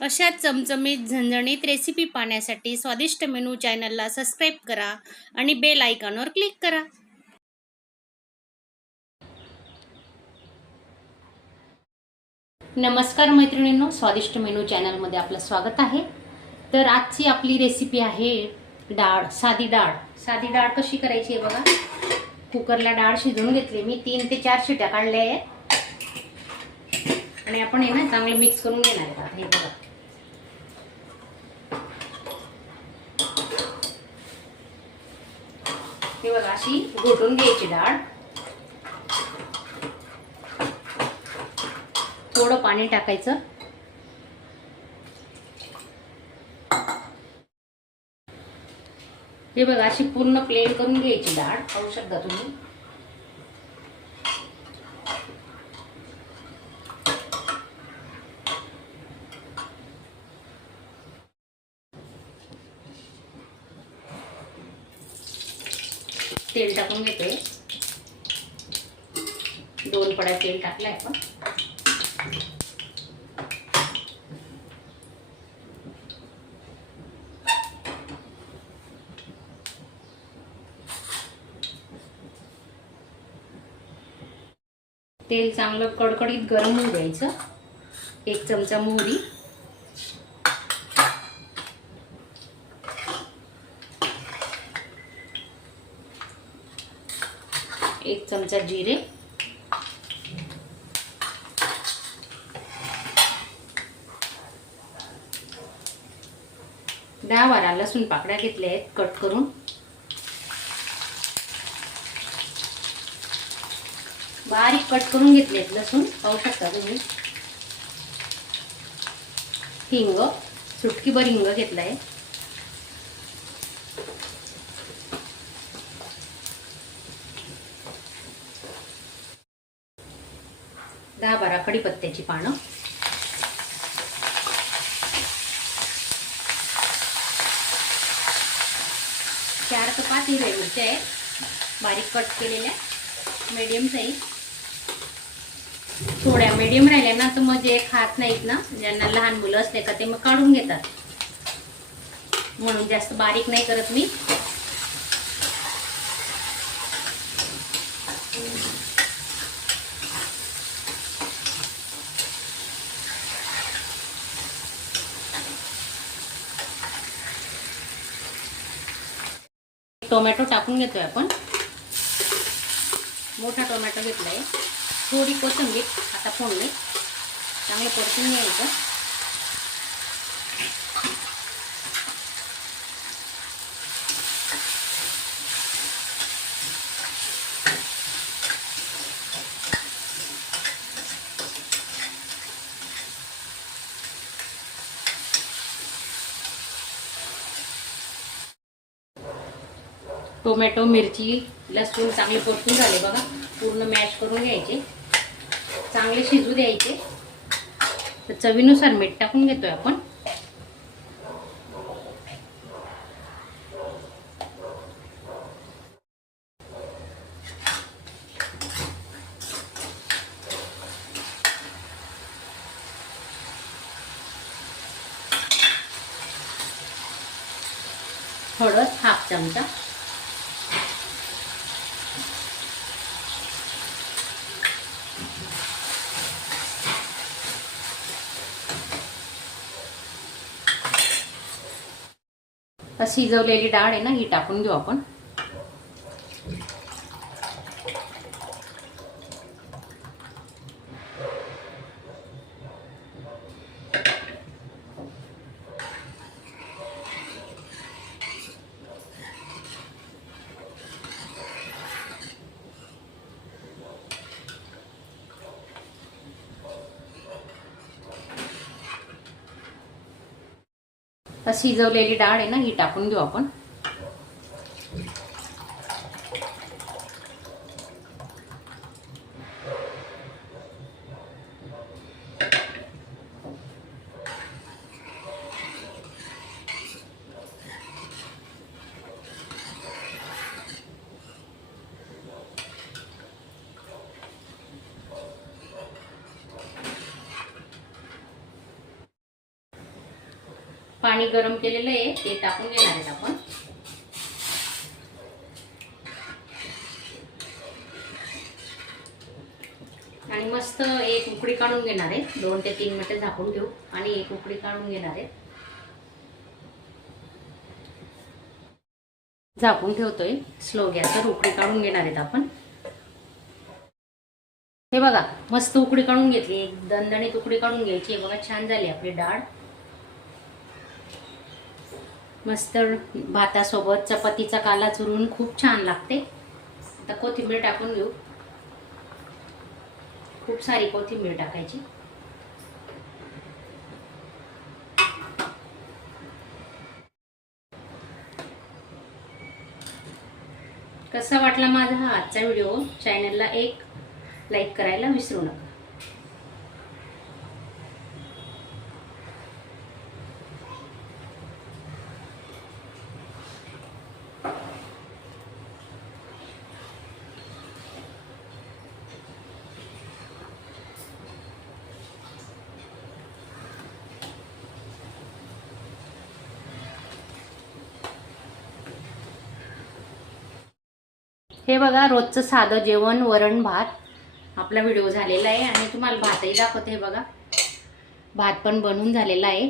अशा चमचमीत झणझणीत रेसिपी पाहण्यासाठी स्वादिष्ट मेनू चॅनलला सबस्क्राईब करा आणि बेल आयकॉनवर क्लिक करा. नमस्कार मैत्रिणींनो, स्वादिष्ट मेनू चॅनलमध्ये आपलं स्वागत आहे. तर आजची आपली रेसिपी आहे डाळ, साधी डाळ. साधी डाळ कशी करायची आहे बघा. कुकरला डाळ शिजवून घेतली मी, 3 ते 4 शिट्या काढल्या आहे आणि आपण हे ना चांगलं मिक्स करून घेणार आहे. हे बघा, हे बघा अशी घोटून घ्यायची डाळ. थोडं पाणी टाकायचं. हे बघा अशी पूर्ण प्लेन करून घ्यायची डाळ. पाहू शकता तुम्ही. तेल टाकून घेतोय. 2 पड्या तेल टाकलंय आपण. तेल चांगलं कडकडीत गरम होऊ द्यायचं. 1 चमचा मोहरी, 1 चमचा जिरे, 10-12 लसूण पाकळ्या घेतल्या आहेत कट करून. बारीक कट करून घेतले आहेत लसूण, पाहू शकता तुम्ही. हिंग, चुटकीभर हिंग घेतलाय. दहा 12 कढीपत्त्याची पानं, 4 ते 5 हिरव्या मिरच्या आहेत बारीक कट केलेल्या, मीडियम साईज. थोड्या मीडियम राहिल्या ना तर मग जे खात नाहीत ना, ज्यांना लहान मुलं असते का, ते मग काढून घेतात. म्हणून जास्त बारीक नाही करत मी. टोमॅटो टाकून घेतोय आपण. मोठा टोमॅटो घेतलाय. थोडी कोथिंबीर आता फोडणी चांगलं परतून घ्यायचं. टोमॅटो, मिरची, लसूण चांगले परतून झाले बघा. पूर्ण मॅश करून घ्यायचे, चांगले शिजू द्यायचे. तर चवीनुसार मीठ टाकून घेतोय आपण. हळद 1/2 चमचा, शिजवलेली डाळ आहे ना, ही टाकून घेऊ आपण. शिजवलेली डाळ आहे ना, ही टाकून घेऊ आपण. पाणी गरम केलेलं आहे ते टाकून घेणार आहेत आपण. आणि मस्त एक उकळी काढून घेणार आहे. 2 ते 3 मिनिटे झाकून ठेवू आणि एक उकळी काढून घेणार आहे. झाकून ठेवतोय स्लो गॅसवर. उकळी काढून घेणार आहेत आपण. हे बघा मस्त उकळी काढून घेतली. एक दणदणीत उकळी काढून घ्यायची. हे बघा छान झाली आपली डाळ. मस्त भातासोबत चपातीचा काला चुरून खूप छान लागते. आता कोथिंबीर टाकून घेऊ. खूप सारी कोथिंबीर टाकायची. कसा वाटला माझा हा आजचा व्हिडिओ? चॅनलला एक लाईक करायला विसरू नका. हे बघा रोजचं साधं जेवण, वरण भात आपला व्हिडिओ झालेला आहे. आणि तुम्हाला भातही दाखवते. हे बघा भात पण बनवून झालेला आहे.